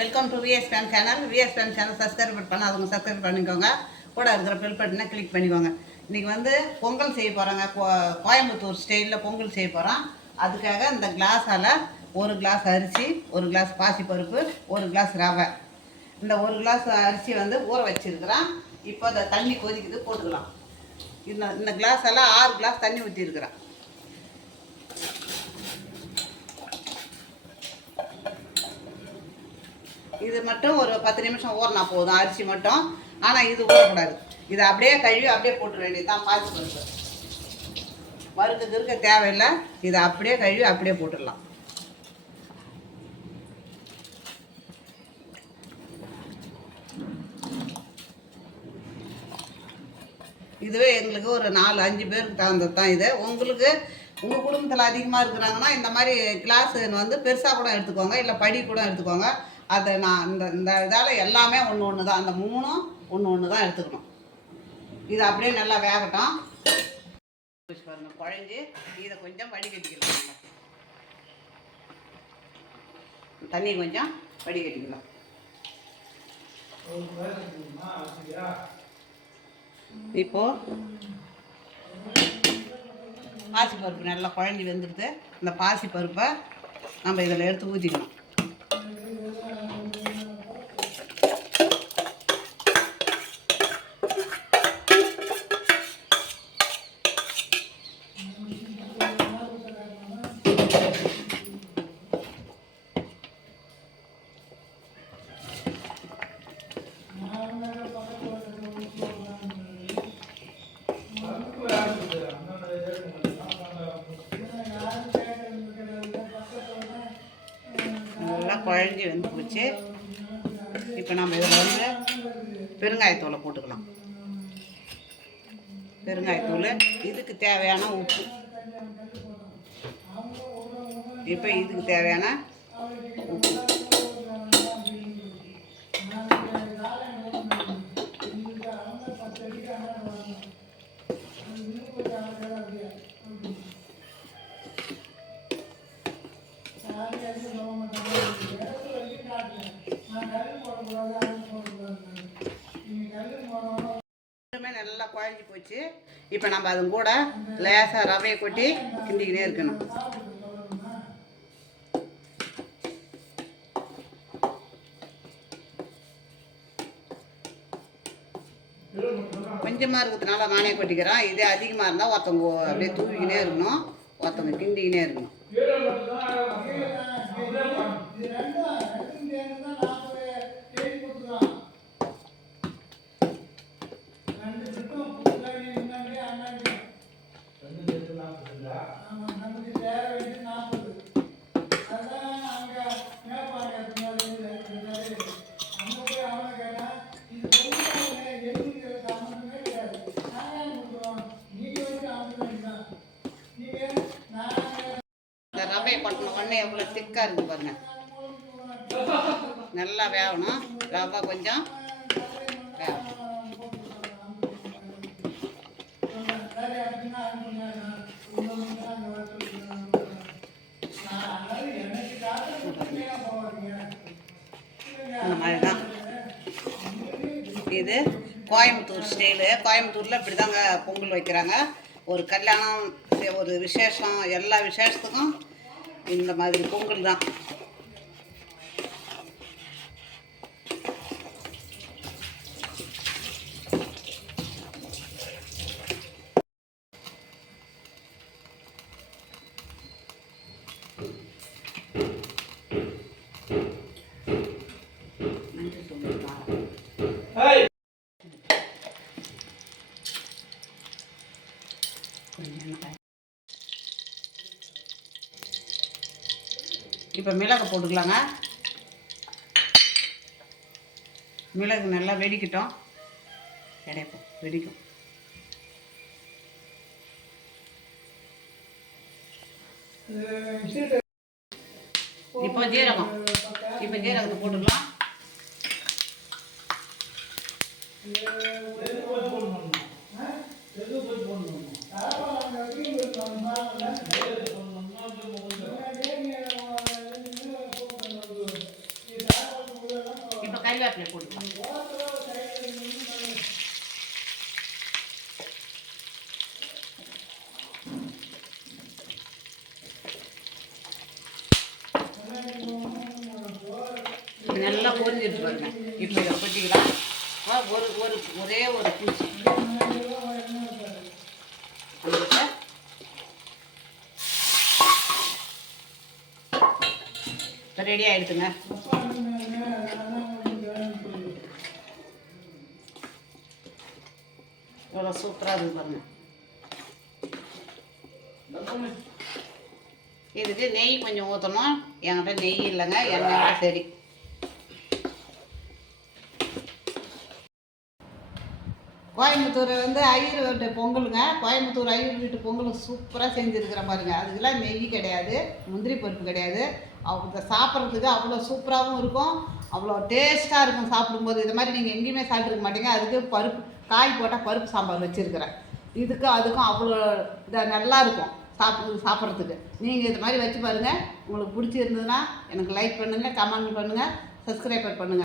Welcome to VSPM channel. VSPM channel subscribe பண்ணாதவங்க subscribe பண்ணிக்கோங்க. கூட இருக்கிற பெல் பட்டனை கிளிக் பண்ணிக்கோங்க. இன்றைக்கி வந்து பொங்கல் செய்ய போகிறாங்க. கோயம்புத்தூர் ஸ்டைலில் பொங்கல் செய்ய போகிறோம். அதுக்காக இந்த கிளாஸால் 1 கிளாஸ் அரிசி, 1 கிளாஸ் பாசிப்பருப்பு, 1 கிளாஸ் ரவை, இந்த 1 கிளாஸ் அரிசி வந்து ஊற வச்சுருக்கிறேன். இப்போ அந்த தண்ணி கொதிக்குது, போட்டுக்கலாம். இந்த கிளாஸால் 6 கிளாஸ் தண்ணி ஊற்றிருக்கிறேன். இது மட்டும் ஒரு 10 நிமிஷம் ஊறினா போதும், அரிசி மட்டும். ஆனால் இது ஊறக்கூடாது. இதை அப்படியே கழுவி அப்படியே போட்டுற வேண்டியது தான். பாசிப்பருப்பு வறுக்க இருக்க தேவையில்லை. இதை அப்படியே கழுவி அப்படியே போட்டுடலாம். இதுவே எங்களுக்கு ஒரு 4-5 பேருக்கு தகுந்தது தான் இது. உங்களுக்கு உங்கள் குடும்பத்தில் அதிகமாக இருக்கிறாங்கன்னா இந்த மாதிரி கிளாஸ் வந்து பெருசாக கூட எடுத்துக்கோங்க, இல்லை படி கூட எடுத்துக்கோங்க. அதை நான் இந்த இதால் எல்லாமே ஒன்று தான், அந்த 3ம் ஒன்று தான் எடுத்துக்கணும். இது அப்படியே நல்லா வேகட்டும். பாருங்க, குழஞ்சி இதை கொஞ்சம் வடிகட்டிக்கலாம். தண்ணி கொஞ்சம் வடிகட்டிக்கலாம். இப்போது பாசிப்பருப்பு நல்லா குழஞ்சி வெந்துடுது. இந்த பாசிப்பருப்பை நம்ம இதில் எடுத்து ஊற்றிக்கணும். நல்லா குழஞ்சி வெந்து போச்சு. இப்போ நம்ம இதில் வந்து பெருங்காயத்தூளை போட்டுக்கலாம். பெருங்காயத்தூள், இதுக்கு தேவையான உப்பு, இப்போ இதுக்கு தேவையான உப்பு. நல்லா குழஞ்சி போச்சு. இப்போ நம்ம அது கூட லேசாக ரவையை கொட்டி கிண்டிக்கினே இருக்கணும். கொஞ்சமாக இருக்கிறதுனால நானே கொட்டிக்கிறேன். இதே அதிகமாக இருந்தால் ஒருத்தவங்க அப்படியே தூவிக்கினே இருக்கணும், ஒருத்தவங்க கிண்டிக்கினே இருக்கணும். ரவை கொட்டின உடனே எவ்வளோ திக்காக இருக்குது பாருங்க. நல்லா வேகணும். ரவை கொஞ்சம் வேகணும். இந்த மாதிரி தான் இது கோயம்புத்தூர் ஸ்டைலு. கோயம்புத்தூரில் இப்படி தாங்க பொங்கல் வைக்கிறாங்க. ஒரு கல்யாணம், ஒரு விசேஷம், எல்லா விசேஷத்துக்கும் இந்த மாதிரி பொங்கல் தான். இப்போ மிளகு போட்டுக்கலாங்க. மிளகு நல்லா வெடிக்கட்டும். கிடைக்கும், வெடிக்கும். இப்போ ஜீரகம், இப்போ ஜீரகத்தை போட்டுக்கலாம். கருவேப்பிலை போட்டுக்கலாம். நல்லா பொரிஞ்சிட்டு பாருங்க. இப்போ இதை கொட்டிக்கலாம். ஒரே ஒரு பூச்சி ரெடி ஆயிடுச்சுங்க. இவ்வளோ சூப்பராக இருக்குது பாருங்க. இதுக்கு நெய் கொஞ்சம் ஊற்றணும். என்கிட்ட நெய் இல்லைங்க, எண்ணெய் சரி. கோயம்புத்தூர் வந்து ஐயர் வீட்டு பொங்கலுங்க. கோயம்புத்தூர் ஐயர் வீட்டு பொங்கல் சூப்பராக செஞ்சுருக்கிற பாருங்க. அதுக்கெல்லாம் நெய் கிடையாது, முந்திரி பருப்பு கிடையாது. அவங்க சாப்பிட்றதுக்கு அவ்வளோ சூப்பராகவும் இருக்கும், அவ்வளோ டேஸ்ட்டாக இருக்கும் சாப்பிடும்போது. இது மாதிரி நீங்கள் எங்கேயுமே சாப்பிட்ருக்க மாட்டீங்க. அதுக்கு பருப்பு காய் போட்டால் பருப்பு சாம்பார் வச்சுருக்கிறேன். இதுக்கும் அதுக்கும் அவ்வளோ இதாக நல்லாயிருக்கும் சாப்பிட்றதுக்கு. நீங்கள் இது மாதிரி வச்சு பாருங்கள். உங்களுக்கு பிடிச்சிருந்ததுன்னா எனக்கு லைக் பண்ணுங்கள், கமெண்ட் பண்ணுங்கள், சப்ஸ்கிரைபர் பண்ணுங்கள்.